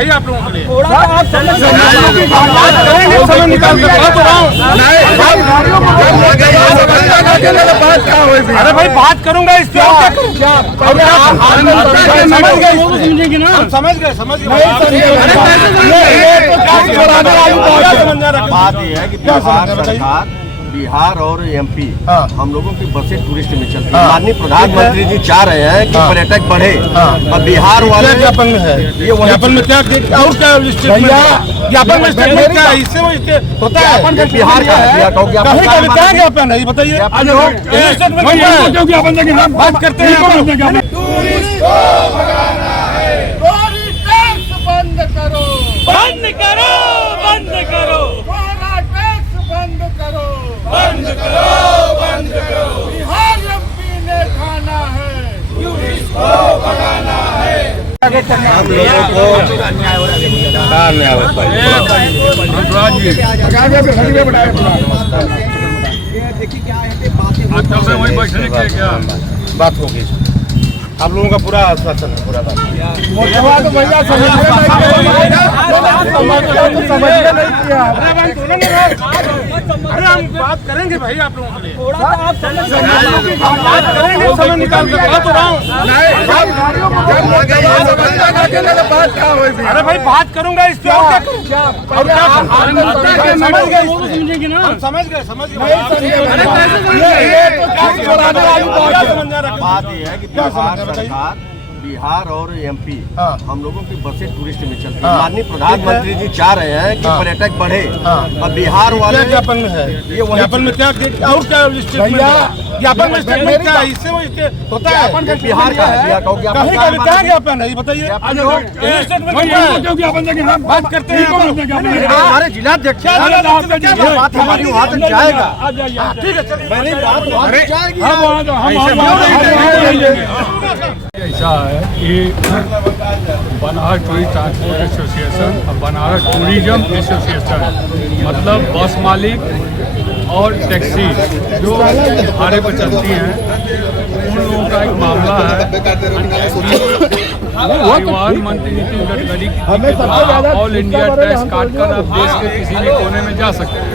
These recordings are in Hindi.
भाई आप लोगों के लिए अरे भाई बात करूंगा इस पे समझ गए बात ये है कि बिहार और एमपी हम लोगों की बसें टूरिस्ट में चलती है। माननीय प्रधानमंत्री जी चाह रहे हैं कि पर्यटक बढ़े और बिहार वाले ज्ञापन में है ये ज्ञापन में क्या और क्या ज्ञापन में स्टेटमेंट क्या है इससे वो होता है बिहार का है ज्ञापन है बताइए बात करते हैं बंद करो बंद करो बंद करो बंद करो बंद करो बंद करो बिहार एमपी ने खाना है टूरिस्ट को भगाना है। हम लोगों को वही बैठने के क्या बात होगी आप लोगों का पूरा आश्वासन है पूरा बात अरे हम बात करेंगे भाई आप लोगों के लिए बात करेंगे समय निकाल कर बात हो रहा हूँ अरे भाई बात करूंगा इस पे समझ गए बात ये है कि बिहार और एमपी हम लोगों की बसें टूरिस्ट में चलती है। माननीय प्रधानमंत्री जी चाह रहे हैं कि पर्यटक बढ़े और बिहार वाले ज्ञापन में है ये ज्ञापन में क्या और क्या ज्ञापन में स्टेटमेंट क्या है इससे वो होता है बिहार का है क्या ज्ञापन है ये बताइए बात करते हैं हमारे जिलाध्यक्ष बात हमारी वहाँ तक जाएगा ठीक है चलिए मैंने बात वहाँ तक जाएगी ऐसा है कि बनारस टूरिस्ट ट्रांसपोर्ट एसोसिएशन और बनारस टूरिज्म एसोसिएशन मतलब बस मालिक और टैक्सी जो भाड़े पर चलती हैं उन लोगों का एक मामला है। परिवहन मंत्री नितिन गडकरी की ऑल इंडिया टैक्स काटकर आप देश के किसी भी कोने में जा सकते हैं।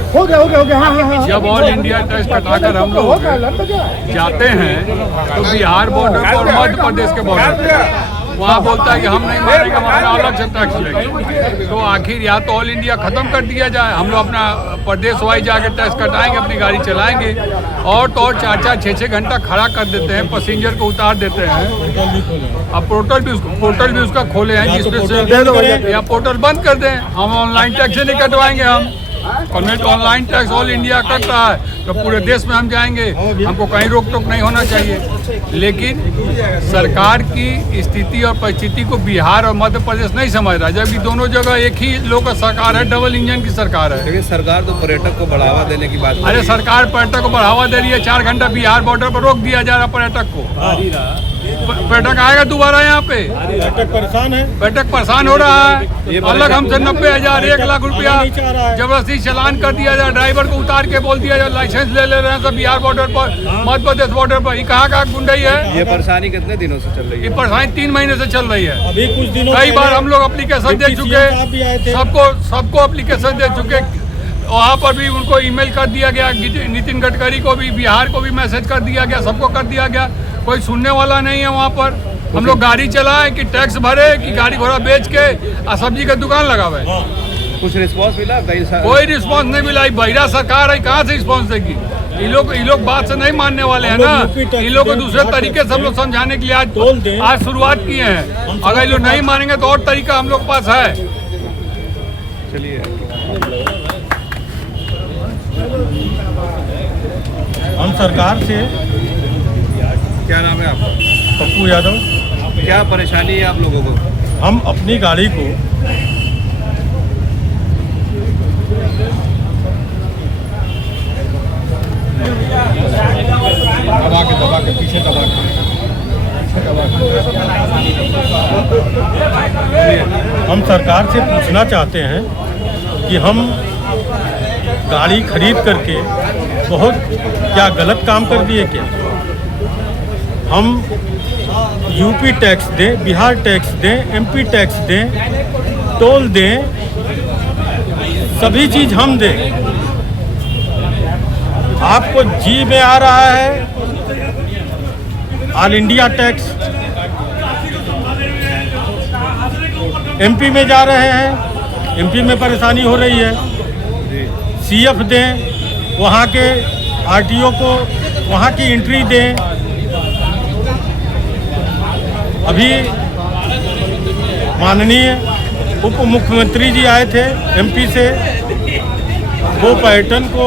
जब ऑल इंडिया टैक्स कटाकर हम लोग जाते हैं तो बिहार बॉर्डर और मध्य प्रदेश के बॉर्डर वहाँ बोलता है कि हम नहीं मानेंगे, हमारा अलग से टैक्स लेंगे। तो आखिर या तो ऑल इंडिया खत्म कर दिया जाए, हम लोग अपना प्रदेश वाइज जाके टैक्स कटाएंगे, अपनी गाड़ी चलाएंगे और तो और 4-4, 6-6 घंटा खड़ा कर देते हैं, पैसेंजर को उतार देते हैं। अब पोर्टल भी उसका खोले हैं जिसमें से या पोर्टल बंद कर दें, हम ऑनलाइन टैक्स नहीं कटवाएंगे। हम convent online tax all India cut रहा है तो पूरे देश में हम जाएंगे, हमको कहीं रोक टोक नहीं होना चाहिए। लेकिन सरकार की स्थिति और परिस्थिति को बिहार और मध्य प्रदेश नहीं समझ रहा, जबकि दोनों जगह एक ही लोग का सरकार है, डबल इंजन की सरकार है। लेकिन सरकार तो पर्यटक को बढ़ावा देने की बात। अरे सरकार पर्यटक को बढ़ावा दे रही है, 4 घंटा बिहार बॉर्डर पर रोक दिया जा रहा पर्यटक को। पर्यटक आएगा दोबारा यहाँ पे? पर्यटक परेशान हो रहा है। अलग हमसे 90,000 1 लाख रुपया जबरदस्ती चालान कर दिया जाए, ड्राइवर को उतार के बोल दिया जाए लाइसेंस ले रहे हैं सब बिहार बॉर्डर पर, मध्य प्रदेश बॉर्डर पर। ये कहाँ गुंडई है? ये परेशानी कितने दिनों से चल रही है? ये परेशानी 3 महीने से चल रही है। अभी कुछ दिनों कई बार हम लोग एप्लीकेशन दे चुके, सबको एप्लीकेशन दे चुके। वहाँ पर भी उनको ईमेल कर दिया गया, नितिन गडकरी को भी, बिहार को भी मैसेज कर दिया गया, सबको कर दिया गया। कोई सुनने वाला नहीं है वहाँ पर। हम लोग गाड़ी चलाएं कि टैक्स भरे कि गाड़ी घोड़ा बेच के सब्जी का दुकान लगावे। कुछ रिस्पांस मिला? कोई रिस्पांस नहीं मिला। बहिरा सरकार है, कहाँ से रिस्पांस देगी? ये लोग बात से नहीं मानने वाले हैं ना। इन लोग को दूसरे तरीके से हम लोग समझाने के लिए आज शुरुआत किए हैं। अगर ये लोग नहीं मानेंगे तो और तरीका हम लोग के पास है। चलिए, हम सरकार से, क्या नाम है आपका? पप्पू यादव। क्या परेशानी है आप लोगों को? हम अपनी गाड़ी को दबा के पीछे दबा हम सरकार से पूछना चाहते हैं कि हम गाड़ी खरीद करके बहुत क्या गलत काम कर दिए क्या? हम यूपी टैक्स दें, बिहार टैक्स दें, एमपी टैक्स दें टोल दें, सभी चीज़ हम दें। आपको जी में आ रहा है ऑल इंडिया टैक्स, एमपी में जा रहे हैं, एमपी में परेशानी हो रही है। सीएफ दें, वहाँ के आरटीओ को वहाँ की एंट्री दें। अभी माननीय उप मुख्यमंत्री जी आए थे एमपी से, वो पर्यटन को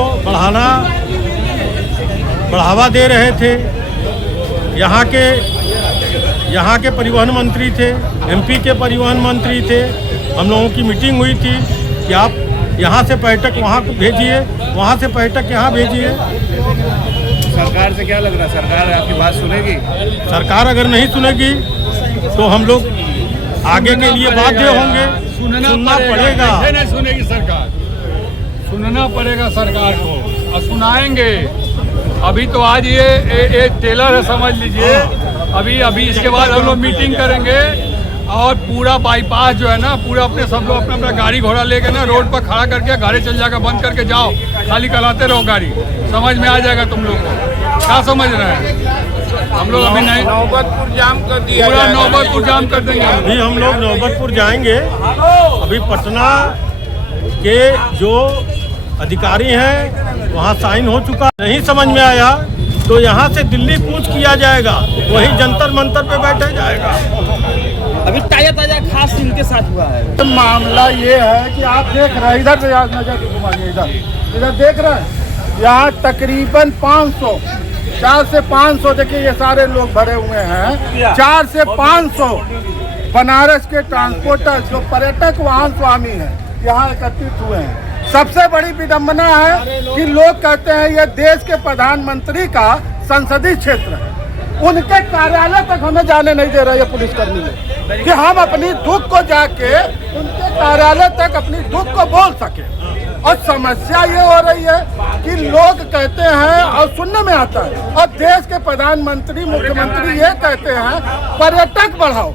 बढ़ावा दे रहे थे। यहाँ के परिवहन मंत्री थे, एमपी के परिवहन मंत्री थे। हम लोगों की मीटिंग हुई थी कि आप यहाँ से पर्यटक वहाँ को भेजिए, वहाँ से पर्यटक यहाँ भेजिए। सरकार से क्या लग रहा है, सरकार आपकी बात सुनेगी? सरकार अगर नहीं सुनेगी तो हम लोग आगे के लिए बाध्य होंगे। सुनना पड़ेगा। नहीं सुनेगी सरकार, सुनना पड़ेगा सरकार को और सुनाएंगे। अभी तो आज ये टेलर है समझ लीजिए। अभी इसके बाद हम लोग मीटिंग करेंगे और पूरा बाईपास जो है ना, पूरा सब लोग अपना गाड़ी घोड़ा लेके ना रोड पर खड़ा करके गाड़ी चल जाकर बंद करके जाओ, खाली कराते रहो गाड़ी। समझ में आ जाएगा तुम लोग को, क्या समझ रहे हैं? हम लोग अभी नहीं, नौबतपुर जाम कर दिया, पूरा नौबतपुर जाम कर देंगे। अभी हम लोग नौबतपुर जाएंगे। अभी पटना के जो अधिकारी हैं वहाँ साइन हो चुका, नहीं समझ में आया तो यहाँ से दिल्ली कूच किया जाएगा, वहीं जंतर मंतर पे बैठा जाएगा। अभी ताजा खास इनके साथ हुआ है। मामला ये है कि आप देख रहे हैं, इधर से नजर घुमाइए, इधर देख रहे हैं, यहाँ तकरीबन 500, 4 से 500, देखिए ये सारे लोग भरे हुए हैं। 4 से 500 बनारस के ट्रांसपोर्टर जो पर्यटक वाहन स्वामी हैं यहाँ एकत्रित हुए हैं। सबसे बड़ी विडंबना है कि लोग कहते हैं ये देश के प्रधानमंत्री का संसदीय क्षेत्र है, उनके कार्यालय तक हमें जाने नहीं दे रहे पुलिसकर्मी लोग कि हम अपनी दुख को जाके उनके कार्यालय तक अपनी दुख को बोल सके। और समस्या ये हो रही है कि लोग कहते हैं और सुनने में आता है, और देश के प्रधानमंत्री मुख्यमंत्री ये कहते हैं पर्यटक बढ़ाओ।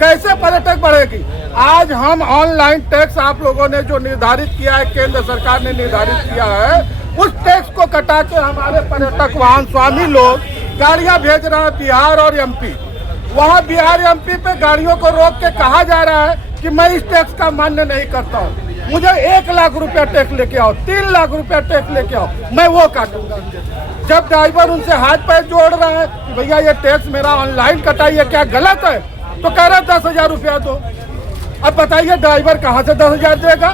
कैसे पर्यटक बढ़ेगी? आज हम ऑनलाइन टैक्स आप लोगों ने जो निर्धारित किया है, केंद्र सरकार ने निर्धारित किया है, उस टैक्स को कटा के हमारे पर्यटक वाहन स्वामी लोग गाड़ियां भेज रहे हैं बिहार और एमपी। वहां बिहार एमपी पे गाड़ियों को रोक के कहा जा रहा है कि मैं इस टैक्स का मान्य नहीं करता हूं, मुझे 1 लाख रुपया टैक्स लेके आओ, 3 लाख रुपया टैक्स लेके आओ, मैं वो काटूंगा। जब ड्राइवर उनसे हाथ पैर जोड़ रहा है कि भैया ये टैक्स मेरा ऑनलाइन कटाइए, क्या गलत है? तो कह रहे 10,000 रुपया दो। अब बताइए ड्राइवर कहाँ से 10,000 देगा?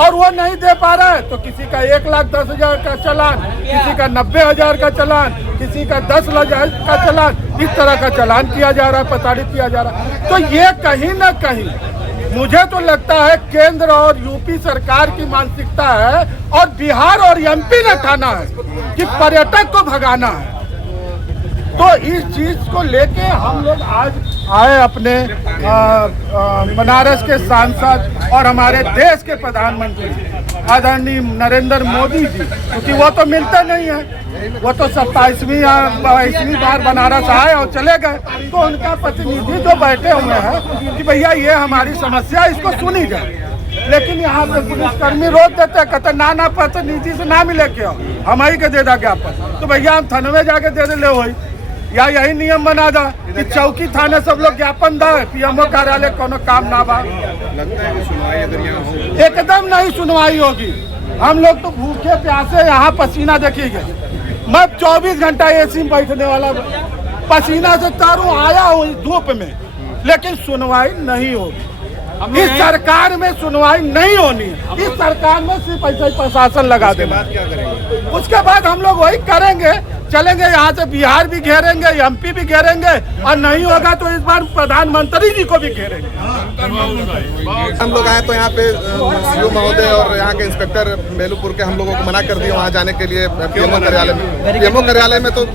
और वो नहीं दे पा रहा है तो किसी का 1,10,000 का चालान, किसी का 90,000 का चालान, किसी का 10,000 का चालान, इस तरह का चालान किया जा रहा है, प्रताड़ित किया जा रहा है। तो ये कहीं ना कहीं मुझे तो लगता है केंद्र और यूपी सरकार की मानसिकता है और बिहार और एमपी ने ठाना है कि पर्यटक को भगाना है। तो इस चीज को लेके हम लोग आज आए अपने बनारस के सांसद और हमारे देश के प्रधानमंत्री आदरणीय नरेंद्र मोदी जी, क्योंकि वो तो मिलते नहीं है, वो तो 27वीं बार बनारस आए और चले गए, तो उनका प्रतिनिधि जो बैठे हुए हैं कि भैया ये हमारी समस्या, इसको सुनी जाए। लेकिन यहाँ पे पुलिसकर्मी रोक देते हैं, कहते ना प्रतिनिधि से ना मिले क्यों, हम ही के दे दा ज्ञापन, तो भैया हम थाने में जाके दे ले वही, या यही नियम बना दा कि चौकी थाने सब लोग ज्ञापन दे, पीएमओ कार्यालय कोनो काम ना बा। लगता है कि सुनवाई अगर यहाँ हो, एकदम नहीं सुनवाई होगी। हम लोग तो भूखे प्यासे यहाँ पसीना देखेंगे। मैं 24 घंटा एसी में बैठने वाला पसीना से तारू आया हूँ इस धूप में, लेकिन सुनवाई नहीं होगी। इस सरकार में सुनवाई नहीं होनी है। इस सरकार में सिर्फ ऐसा ही प्रशासन लगा देना। क्या करेंगे? उसके बाद हम लोग वही करेंगे, चलेंगे यहाँ से बिहार भी घेरेंगे, एमपी भी घेरेंगे, और नहीं होगा तो इस बार प्रधानमंत्री जी को भी घेरेंगे। हम लोग आए तो यहाँ पे सीओ महोदय और यहाँ के इंस्पेक्टर बेलूपुर के हम लोगों को मना कर दिया वहाँ जाने के लिए पीएमओ कार्यालय में। पीएमओ कार्यालय में तो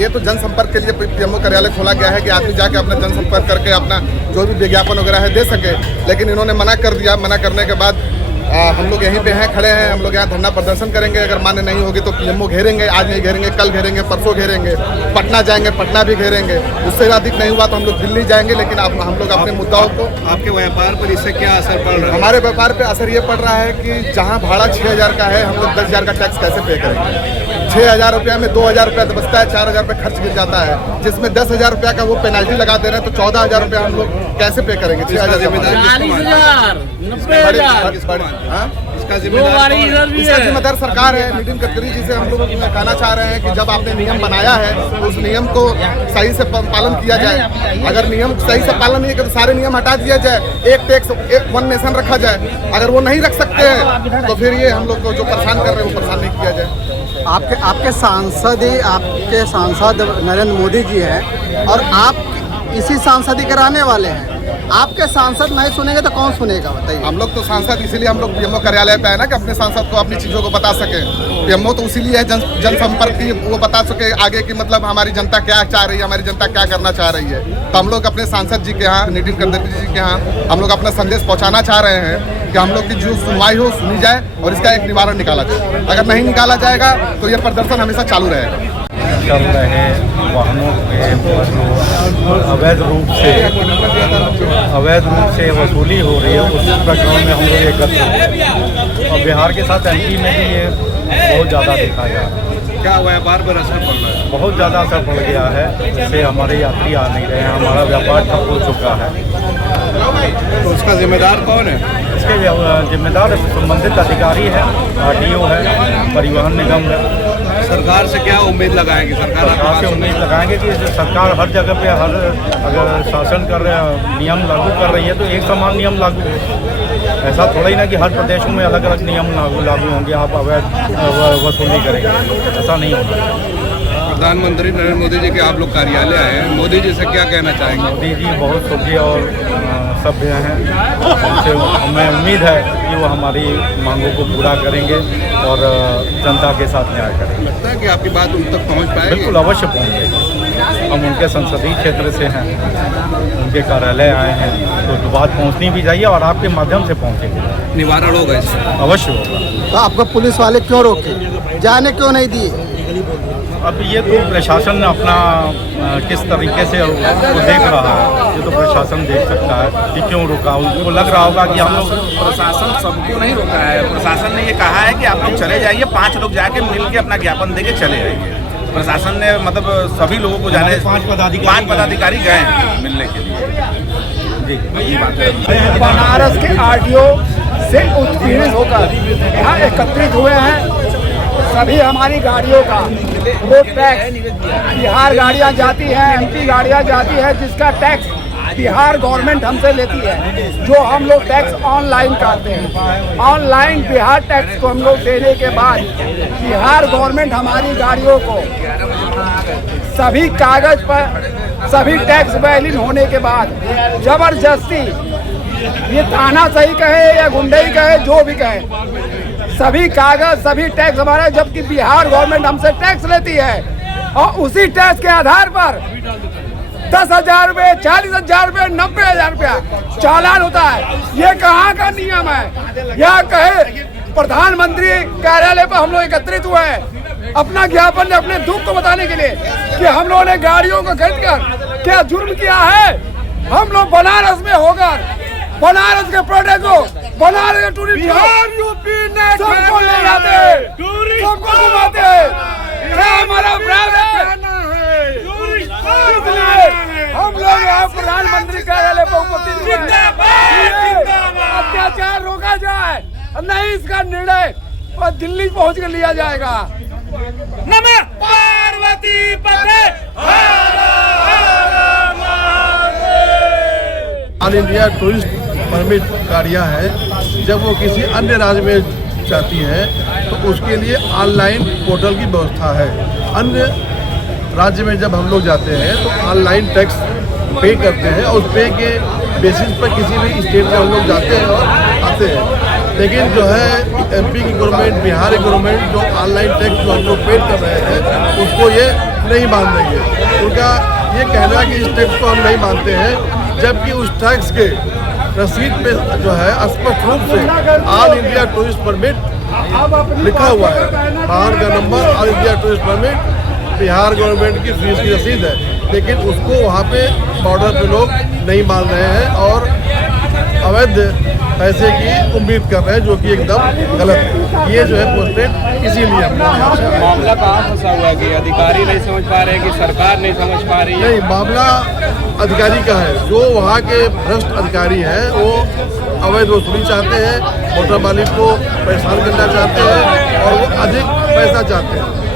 ये तो जनसंपर्क के लिए पीएमओ कार्यालय खोला गया है कि आदमी जाके अपना जनसंपर्क करके अपना जो भी विज्ञापन वगैरह है दे सके, लेकिन इन्होंने मना कर दिया। मना करने के बाद हम लोग यहीं पे हैं, खड़े हैं। हम लोग यहाँ धरना प्रदर्शन करेंगे। अगर मान्य नहीं होगी तो पीएमओ घेरेंगे। आज नहीं घेरेंगे, कल घेरेंगे, परसों घेरेंगे, पटना जाएंगे, पटना भी घेरेंगे। उससे अधिक नहीं हुआ तो हम लोग दिल्ली जाएंगे। लेकिन अब हम लोग अपने मुद्दाओं को, आपके व्यापार पर इससे क्या असर पड़ रहा है? हमारे व्यापार पे असर ये पड़ रहा है कि जहाँ भाड़ा 6,000 का है, हम लोग 10,000 का टैक्स कैसे पे करेंगे? 6,000 रुपया में 2,000 रुपया तो बचता है, 4,000 रुपये खर्च गिर जाता है, जिसमें 10,000 रुपया का वो पेनल्टी लगा दे रहे हैं। तो 14,000 रुपया हम लोग कैसे पे करेंगे? 6,000 इसका जिम्मेदार इसका जिम्मेदार सरकार है। नितिन गडकरी जी से हम लोग कहना चाह रहे हैं कि जब आपने नियम बनाया है तो उस नियम को सही से पालन किया जाए। अगर नियम सही से पालन नहीं किया तो सारे नियम हटा दिया जाए, एक टैक्स एक वन नेशन रखा जाए। अगर वो नहीं रख सकते हैं तो फिर ये हम लोग को जो परेशान कर रहे हैं वो परेशान नहीं किया जाए। आपके सांसद नरेंद्र मोदी जी हैं और आप इसी सांसद ही कराने वाले हैं। आपके सांसद नहीं सुनेंगे तो कौन सुनेगा, बताइए। हम लोग तो सांसद इसीलिए हम लोग पीएमओ कार्यालय पे आए ना कि अपने सांसद को अपनी चीज़ों को बता सके। पीएमओ तो इसीलिए है जनसंपर्क की, वो बता सके आगे की मतलब हमारी जनता क्या चाह रही है, हमारी जनता क्या करना चाह रही है। तो हम लोग अपने सांसद जी के यहाँ, नितिन गडकरी जी के यहाँ हम लोग अपना संदेश पहुँचाना चाह रहे हैं कि हम लोग की जो सुनवाई हो सुनी जाए और इसका एक निवारण निकाला जाए। अगर नहीं निकाला जाएगा तो ये प्रदर्शन हमेशा चालू रहेगा। चल रहे वाहनों के अवैध रूप से वसूली हो रही है, उस प्रकरण में हम लोग एकत्र हैं। और बिहार के साथ एमपी में भी ये बहुत ज़्यादा देखा जा रहा है। क्या व्यापार पर असर पड़ रहा है? बहुत ज़्यादा असर पड़ गया है, जिससे हमारे यात्री आ नहीं रहे हैं, हमारा व्यापार ठप हो चुका है। तो उसका जिम्मेदार कौन है? इसके जिम्मेदार संबंधित अधिकारी है, आरटीओ है, परिवहन निगम है। सरकार से क्या उम्मीद लगाएंगे? सरकार से उम्मीद लगाएंगे कि सरकार हर जगह पे अगर शासन कर रहे नियम लागू कर रही है तो एक समान नियम लागू हो। ऐसा थोड़ा ही ना कि हर प्रदेशों में अलग अलग नियम लागू होंगे, आप अवैध वसूली करेंगे, ऐसा नहीं होगा। प्रधानमंत्री नरेंद्र मोदी जी के आप लोग कार्यालय आए हैं, मोदी जी से क्या कहना चाहेंगे? मोदी जी बहुत सभ्य और सभ्य हैं, उनसे हमें उम्मीद है कि वो हमारी मांगों को पूरा करेंगे और जनता के साथ न्याय करेंगे। लगता है कि आपकी बात उन तक पहुंच पाएगी? बिल्कुल अवश्य पहुँचेगी। हम उनके संसदीय क्षेत्र से हैं, उनके कार्यालय आए हैं, तो बात पहुँचनी भी चाहिए और आपके माध्यम से पहुँचेगी। निवारण होगा इसका? अवश्य होगा। तो आपको पुलिस वाले क्यों रोके, जाने क्यों नहीं दिए? अब ये तो प्रशासन अपना किस तरीके से उसको देख रहा है, ये तो प्रशासन देख सकता है कि क्यों रोका। उनको लग रहा होगा कि हम लोग, प्रशासन सबको नहीं रोका है। प्रशासन ने ये कहा है कि आप लोग चले जाइए, 5 लोग जाके मिल के अपना ज्ञापन देके चले जाइए। प्रशासन ने मतलब सभी लोगों को जाने 5 पदाधिकारी गए हैं मिलने के लिए। जी, ये बात है। बनारस के आरटीओ से उत्पीड़ित होकर यहाँ एकत्रित हुए हैं। सभी हमारी गाड़ियों का रोड टैक्स, बिहार गाड़ियाँ जाती हैं, एमपी गाड़ियाँ जाती है, जिसका टैक्स बिहार गवर्नमेंट हमसे लेती है। जो हम लोग टैक्स ऑनलाइन काटते हैं, ऑनलाइन बिहार टैक्स को हम लोग देने के बाद बिहार गवर्नमेंट हमारी गाड़ियों को सभी कागज पर सभी टैक्स वैलिड होने के बाद जबरदस्ती, ये थाना सही कहे या गुंडई कहे, जो भी कहे, सभी कागज सभी टैक्स हमारा, जबकि बिहार गवर्नमेंट हमसे टैक्स लेती है और उसी टैक्स के आधार पर 10,000 रुपये, 40,000 रुपये, 90,000 रुपया चालान होता है। ये कहाँ का नियम है? यह कहे प्रधानमंत्री कार्यालय पर हम लोग एकत्रित हुए हैं अपना ज्ञापन, अपने दुख को बताने के लिए कि हम लोगों ने गाड़ियों को खरीद कर क्या जुर्म किया है। हम लोग बनारस में होकर बनारस के प्रोडक्ट को, बनारस के टूरिस्ट सबको ले जाते, सबको घुमाते, हमारा ब्रांड है। इसलिए हम लोग यहाँ प्रधानमंत्री कार्यालय पर उपस्थित अत्याचार रोका जाए, नहीं इसका निर्णय और दिल्ली पहुँच कर लिया जाएगा। नमः पार्वती पते। ऑल इंडिया टूरिस्ट परमिट गाड़ियाँ हैं, जब वो किसी अन्य राज्य में जाती हैं तो उसके लिए ऑनलाइन पोर्टल की व्यवस्था है। अन्य राज्य में जब हम लोग जाते हैं तो ऑनलाइन टैक्स पे करते हैं और उस पे के बेसिस पर किसी भी स्टेट में हम लोग जाते हैं और आते हैं। लेकिन जो है एमपी की गवर्नमेंट, बिहार की गवर्नमेंट जो ऑनलाइन टैक्स जो हम लोग पे कर रहे हैं उसको ये नहीं मान देंगे। उनका ये कहना है कि इस टैक्स को हम नहीं मानते हैं, जबकि उस टैक्स के रसीद पे जो है स्पष्ट रूप से ऑल इंडिया टूरिस्ट परमिट लिखा हुआ है। बाहर का number all India tourist permit Bihar government की फीस की रसीद है, लेकिन उसको वहाँ पे बॉर्डर पे लोग नहीं मान रहे हैं और अवैध पैसे की उम्मीद कर रहे हैं, जो कि एकदम गलत है। ये जो है पोस्टेड इसीलिए मामला कहाँ फंसा हुआ है कि अधिकारी नहीं समझ पा रहे हैं कि सरकार नहीं समझ पा रही है? नहीं, मामला अधिकारी का है। जो वहाँ के भ्रष्ट अधिकारी हैं वो अवैध वसूली चाहते हैं, मोटर मालिक को परेशान करना चाहते हैं और वो अधिक पैसा चाहते हैं।